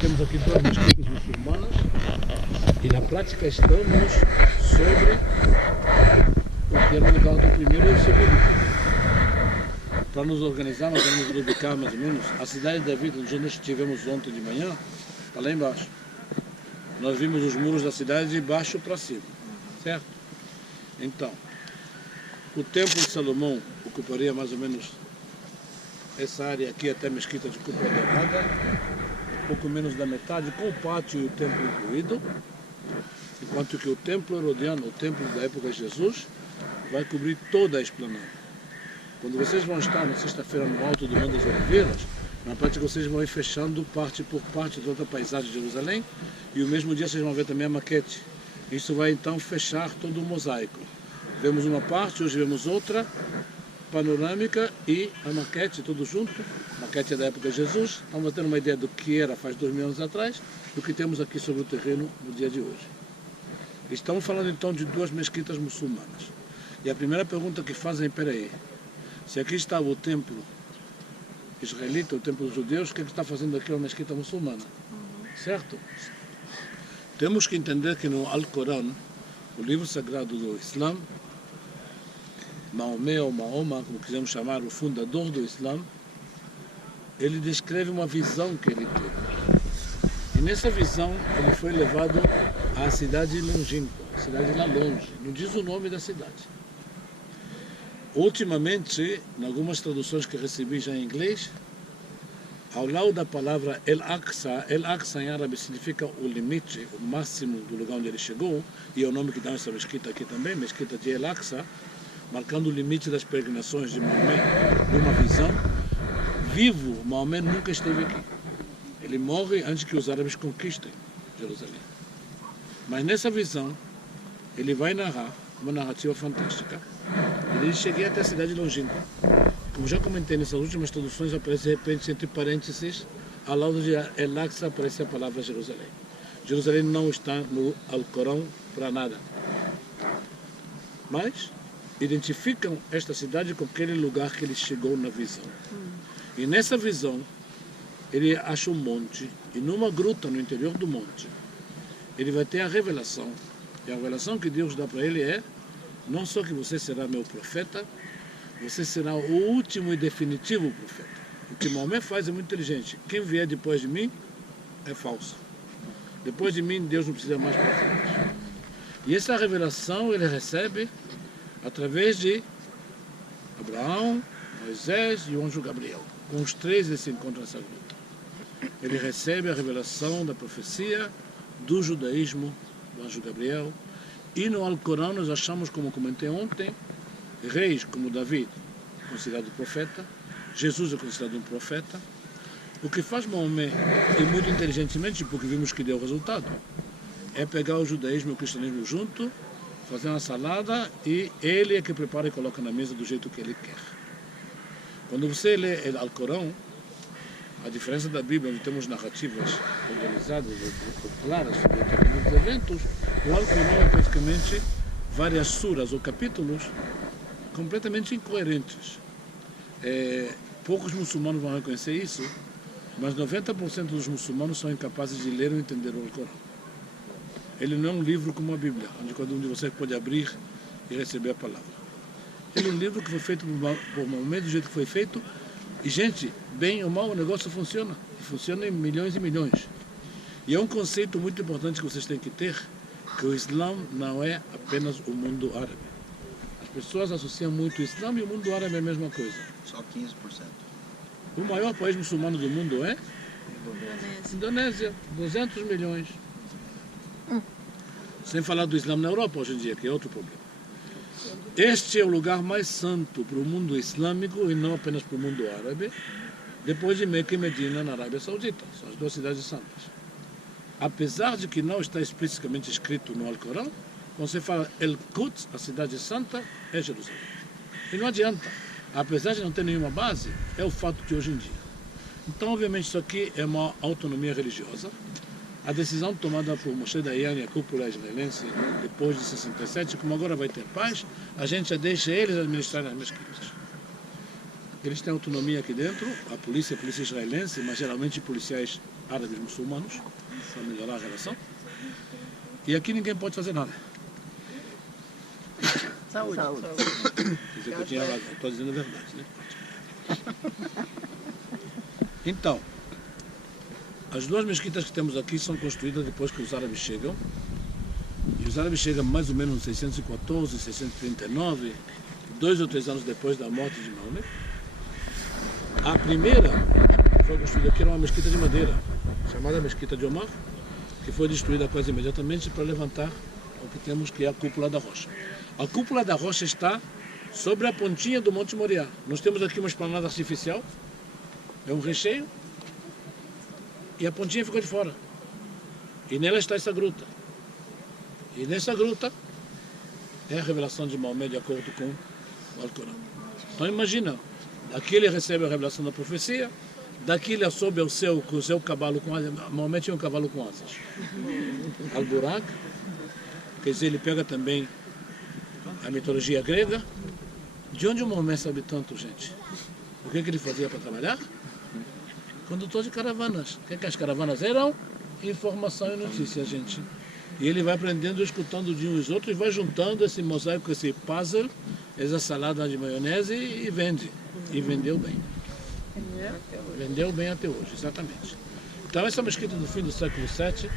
temos aqui duas mesquitas muçulmanas e na prática estamos sobre o que era legal do primeiro e o segundo. Para nos organizar, nós vamos rubricar mais ou menos. A cidade de David, onde nós estivemos ontem de manhã, está lá embaixo. Nós vimos os muros da cidade de baixo para cima, certo? Então, o Templo de Salomão ocuparia mais ou menos essa área aqui até a Mesquita de Cúpula Dourada, pouco menos da metade, com o pátio e o templo incluído, enquanto que o Templo Herodiano, o templo da época de Jesus, vai cobrir toda a esplanada. Quando vocês vão estar na sexta-feira no alto do Monte das Oliveiras, na prática vocês vão ir fechando parte por parte toda a paisagem de Jerusalém e o mesmo dia vocês vão ver também a maquete. Isso vai então fechar todo o mosaico. Vemos uma parte, hoje vemos outra, panorâmica e a maquete, tudo junto. A maquete é da época de Jesus. Vamos ter uma ideia do que era faz 2000 anos atrás, do que temos aqui sobre o terreno no dia de hoje. Estamos falando então de duas mesquitas muçulmanas. E a primeira pergunta que fazem é, peraí, se aqui estava o templo israelita, o templo dos judeus, o que é que está fazendo aqui uma mesquita muçulmana? Certo? Temos que entender que no Alcorão, o livro sagrado do Islã, Maomé ou Mahoma, como quisermos chamar, o fundador do Islã, ele descreve uma visão que ele teve. E nessa visão ele foi levado à cidade longínqua, a cidade lá longe, não diz o nome da cidade. Ultimamente, em algumas traduções que recebi já em inglês, ao lado da palavra El-Aqsa em árabe significa o limite, o máximo do lugar onde ele chegou, e é o nome que dá essa mesquita aqui também, mesquita de El-Aqsa, marcando o limite das peregrinações de Maomé, numa visão. Vivo, Maomé nunca esteve aqui. Ele morre antes que os árabes conquistem Jerusalém. Mas nessa visão, ele vai narrar uma narrativa fantástica. Ele cheguei até a cidade longínqua. Como já comentei nessas últimas traduções, aparece de repente entre parênteses, ao lado de El-Aqsa aparece a palavra Jerusalém. Jerusalém não está no Alcorão para nada. Mas identificam esta cidade com aquele lugar que ele chegou na visão. E nessa visão, ele acha um monte, e numa gruta no interior do monte, ele vai ter a revelação. E a revelação que Deus dá para ele é: não só que você será meu profeta, você será o último e definitivo profeta. O que Maomé faz é muito inteligente. Quem vier depois de mim é falso. Depois de mim, Deus não precisa mais profetas. E essa revelação ele recebe através de Abraão, Moisés e o anjo Gabriel. Com os três ele se encontra nessa gruta. Ele recebe a revelação da profecia do judaísmo do anjo Gabriel. E no Alcorão nós achamos, como comentei ontem, reis como David, considerado profeta, Jesus é considerado um profeta. O que faz Maomé, e muito inteligentemente, porque vimos que deu resultado, é pegar o judaísmo e o cristianismo junto, fazer uma salada e ele é que prepara e coloca na mesa do jeito que ele quer. Quando você lê o Alcorão, a diferença da Bíblia, onde temos narrativas organizadas ou claras sobre determinados eventos, o Alcorão é praticamente várias suras ou capítulos completamente incoerentes. Poucos muçulmanos vão reconhecer isso, mas 90% dos muçulmanos são incapazes de ler ou entender o Alcorão. Ele não é um livro como a Bíblia, onde você pode abrir e receber a palavra. Ele é um livro que foi feito por Maomé do jeito que foi feito. E, gente, bem ou mal, o negócio funciona. E funciona em milhões e milhões. E é um conceito muito importante que vocês têm que ter, que o Islã não é apenas o mundo árabe. As pessoas associam muito o Islã e o mundo árabe é a mesma coisa. Só 15%. O maior país muçulmano do mundo é? Indonésia. Indonésia, 200 milhões. Sem falar do Islã na Europa hoje em dia, que é outro problema. Este é o lugar mais santo para o mundo islâmico e não apenas para o mundo árabe, depois de Meca e Medina na Arábia Saudita. São as duas cidades santas. Apesar de que não está explicitamente escrito no Alcorão, quando você fala El-Quds, a cidade santa, é Jerusalém. E não adianta. Apesar de não ter nenhuma base, é o fato de hoje em dia. Então, obviamente, isso aqui é uma autonomia religiosa. A decisão tomada por Moshe Dayan e a cúpula israelense depois de 67, como agora vai ter paz, a gente já deixa eles administrarem as mesquitas. Eles têm autonomia aqui dentro, a polícia israelense, mas geralmente policiais árabes muçulmanos, para melhorar a relação. E aqui ninguém pode fazer nada. Saúde. Quer dizer que eu tinha razão, estou dizendo a verdade, né? Então, as duas mesquitas que temos aqui são construídas depois que os árabes chegam. E os árabes chegam mais ou menos em 614, 639, 2 ou 3 anos depois da morte de Maomé. A primeira que foi construída aqui era uma mesquita de madeira, chamada Mesquita de Omar, que foi destruída quase imediatamente para levantar o que temos que é a cúpula da rocha. A cúpula da rocha está sobre a pontinha do Monte Moriá. Nós temos aqui uma esplanada artificial, é um recheio, e a pontinha ficou de fora. E nela está essa gruta. E nessa gruta é a revelação de Maomé de acordo com o Alcorão. Então imagina, daqui ele recebe a revelação da profecia, daqui ele sobe ao céu com o seu cavalo com asas. Maomé tinha um cavalo com asas. Al-Burak, quer dizer, ele pega também a mitologia grega. De onde o Maomé sabe tanto, gente? O que ele fazia para trabalhar? Condutor de caravanas. O que as caravanas eram? Informação e notícia, gente. E ele vai aprendendo, escutando de uns e outros, e vai juntando esse mosaico, esse puzzle, essa salada de maionese e vende. E vendeu bem. Vendeu bem até hoje, exatamente. Então essa mesquita do fim do século VII,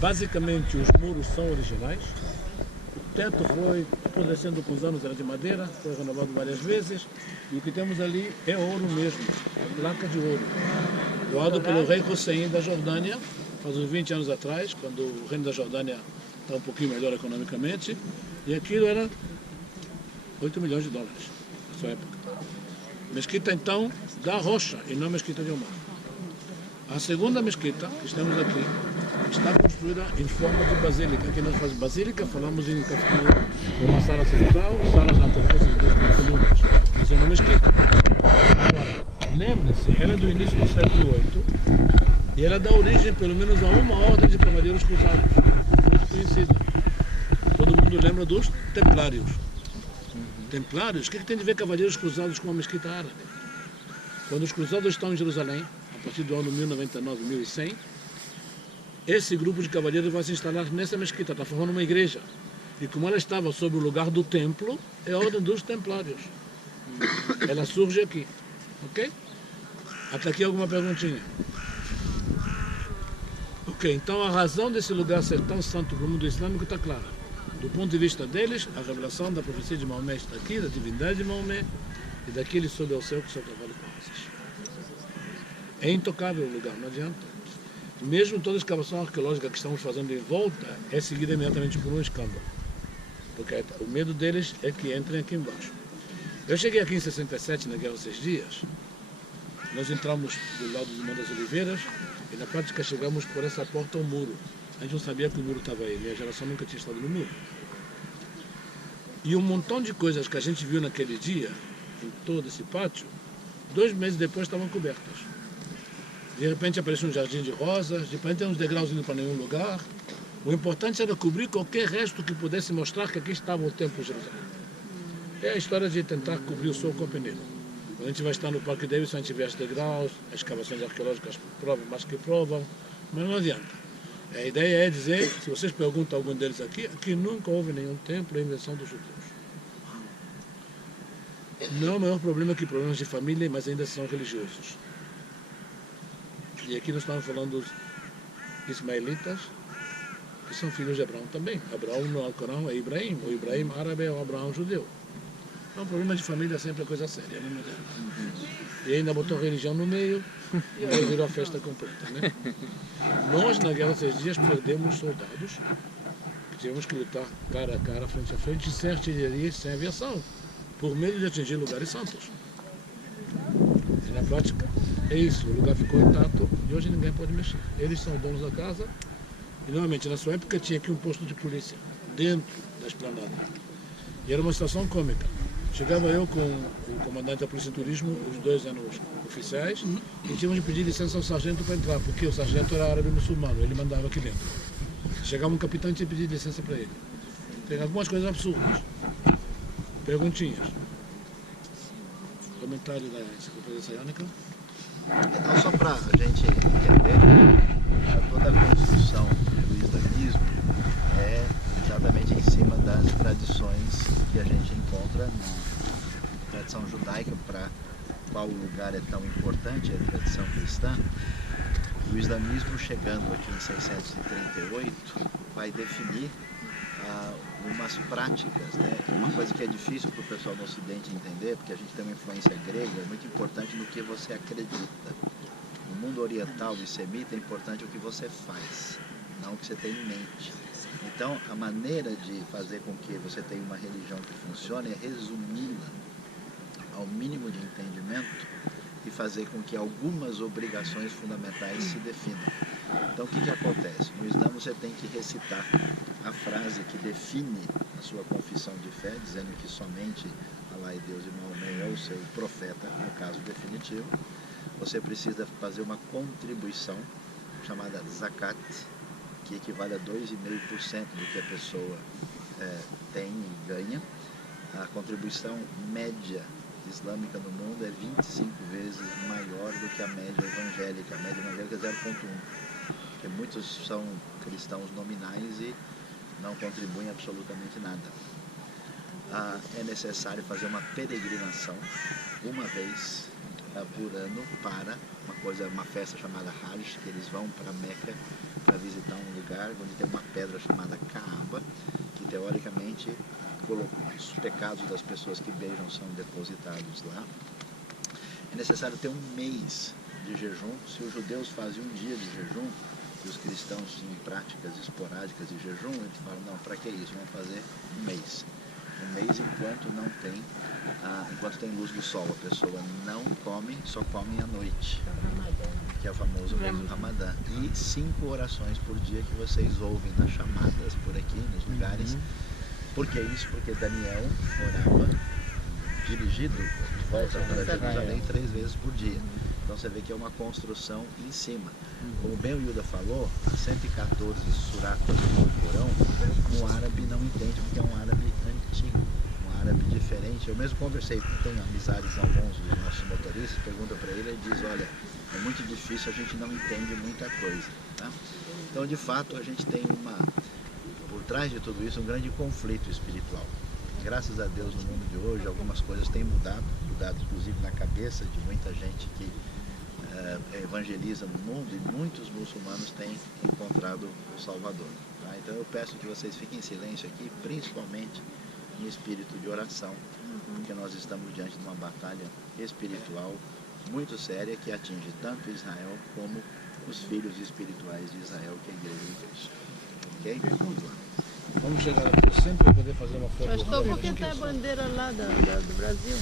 basicamente os muros são originais. O teto foi apodrecendo com os anos, era de madeira, foi renovado várias vezes. E o que temos ali é ouro mesmo, placa de ouro. Doado pelo rei Hussein da Jordânia, faz uns 20 anos atrás, quando o reino da Jordânia está um pouquinho melhor economicamente. E aquilo era 8 milhões de dólares na sua época. Mesquita então da rocha e não mesquita de Omar. A segunda mesquita que estamos aqui está construída em forma de basílica. Aqui nós fazemos basílica, falamos em uma sala central, salas laterais e 2 colunas. Mas é uma mesquita. Agora, lembre-se, ela é do início do século VIII e ela dá origem pelo menos a uma ordem de cavaleiros cruzados, muito conhecida. Todo mundo lembra dos templários. Templários? O que tem de ver cavaleiros cruzados com a mesquita árabe? Quando os cruzados estão em Jerusalém, a partir do ano 1099, 1100, esse grupo de cavaleiros vai se instalar nessa mesquita, está formando uma igreja. E como ela estava sob o lugar do templo, é a ordem dos templários. Ela surge aqui. Ok? Até aqui alguma perguntinha? Ok, então a razão desse lugar ser tão santo para o mundo islâmico está clara. Do ponto de vista deles, a revelação da profecia de Maomé está aqui, da divindade de Maomé, e daqui ele sobe ao céu com seu cavalo com asas. É intocável o lugar, não adianta. Mesmo toda a escavação arqueológica que estamos fazendo em volta é seguida imediatamente por um escândalo. Porque o medo deles é que entrem aqui embaixo. Eu cheguei aqui em 67, na Guerra dos 6 Dias. Nós entramos do lado de uma das oliveiras e na prática chegamos por essa porta ao muro. A gente não sabia que o muro estava aí, minha geração nunca tinha estado no muro. E um montão de coisas que a gente viu naquele dia, em todo esse pátio, 2 meses depois estavam cobertas. De repente apareceu um jardim de rosas, de repente tem uns degraus indo para nenhum lugar. O importante era cobrir qualquer resto que pudesse mostrar que aqui estava o templo de Jerusalém. É a história de tentar cobrir o sol com a peneira. Quando a gente vai estar no Parque Davidson, a gente vê os degraus, as escavações arqueológicas provam mais que provam, mas não adianta. A ideia é dizer, se vocês perguntam a algum deles aqui, aqui nunca houve nenhum templo, é invenção dos judeus. Não é o maior problema que problemas de família, mas ainda são religiosos. E aqui nós estamos falando dos ismaelitas, que são filhos de Abraão também. Abraão no Alcorão é Ibrahim, o Ibrahim árabe é o Abraão judeu. Então, problema de família sempre é coisa séria, né? E ainda botou religião no meio, e aí virou a festa completa, né? Nós, na Guerra dos 6 Dias, perdemos soldados, que tivemos que lutar cara a cara, frente a frente, sem artilharia e sem aviação, por medo de atingir lugares santos. E na prática, é isso, o lugar ficou intacto e hoje ninguém pode mexer. Eles são donos da casa e, normalmente, na sua época, tinha aqui um posto de polícia, dentro da esplanada. E era uma situação cômica. Chegava eu com o comandante da Polícia de Turismo, os 2 eram oficiais, e tínhamos de pedir licença ao sargento para entrar, porque o sargento era árabe muçulmano, ele mandava aqui dentro. Chegava um capitão e tinha que pedir licença para ele. Tem algumas coisas absurdas. Perguntinhas. Comentário da enciclopédia Sayânica. Então, só para a gente entender, lugar é tão importante, a tradição cristã, o islamismo chegando aqui em 638 vai definir umas práticas, né? Uma coisa que é difícil para o pessoal do Ocidente entender, porque a gente tem uma influência grega, é muito importante no que você acredita. No mundo oriental e semita é importante o que você faz, não o que você tem em mente. Então, a maneira de fazer com que você tenha uma religião que funcione é resumi-la ao mínimo de entendimento e fazer com que algumas obrigações fundamentais se definam. Então, o que acontece? No Islã você tem que recitar a frase que define a sua confissão de fé, dizendo que somente Allah é Deus e Maomé é o seu profeta, no caso definitivo. Você precisa fazer uma contribuição chamada zakat, que equivale a 2,5% do que a pessoa tem e ganha. A contribuição média islâmica no mundo é 25 vezes maior do que a média evangélica. A média evangélica é 0,1, porque muitos são cristãos nominais e não contribuem absolutamente nada. É necessário fazer uma peregrinação uma vez por ano para uma festa chamada Hajj, que eles vão para Meca para visitar um lugar onde tem uma pedra chamada Kaaba, que teoricamente os pecados das pessoas que beijam são depositados lá. É necessário ter um mês de jejum. Se os judeus fazem um dia de jejum e os cristãos em práticas esporádicas de jejum, eles falam, não, para que isso? Vamos fazer um mês. Um mês enquanto tem luz do sol, a pessoa não come, só come à noite, que é o famoso mês do Ramadã. E 5 orações por dia que vocês ouvem nas chamadas por aqui, nos lugares. Por que isso? Porque Daniel orava dirigido de volta para Jerusalém 3 vezes por dia. Então você vê que é uma construção em cima. Como bem o Yuda falou, as 114 suratas do Corão, um árabe não entende, porque é um árabe antigo, um árabe diferente. Eu mesmo conversei, tenho amizades com alguns dos nossos motoristas, pergunta para ele e diz, olha, é muito difícil, a gente não entende muita coisa. Tá? Então, de fato, a gente tem por trás de tudo isso, um grande conflito espiritual. Graças a Deus, no mundo de hoje, algumas coisas têm mudado inclusive na cabeça de muita gente que evangeliza no mundo, e muitos muçulmanos têm encontrado o Salvador. Tá? Então eu peço que vocês fiquem em silêncio aqui, principalmente em espírito de oração, porque nós estamos diante de uma batalha espiritual muito séria que atinge tanto Israel como os filhos espirituais de Israel, que é a Igreja de Cristo. Ok? Vamos lá. Vamos chegar aqui sempre para poder fazer uma foto. Pastor, por que está a bandeira lá do Brasil?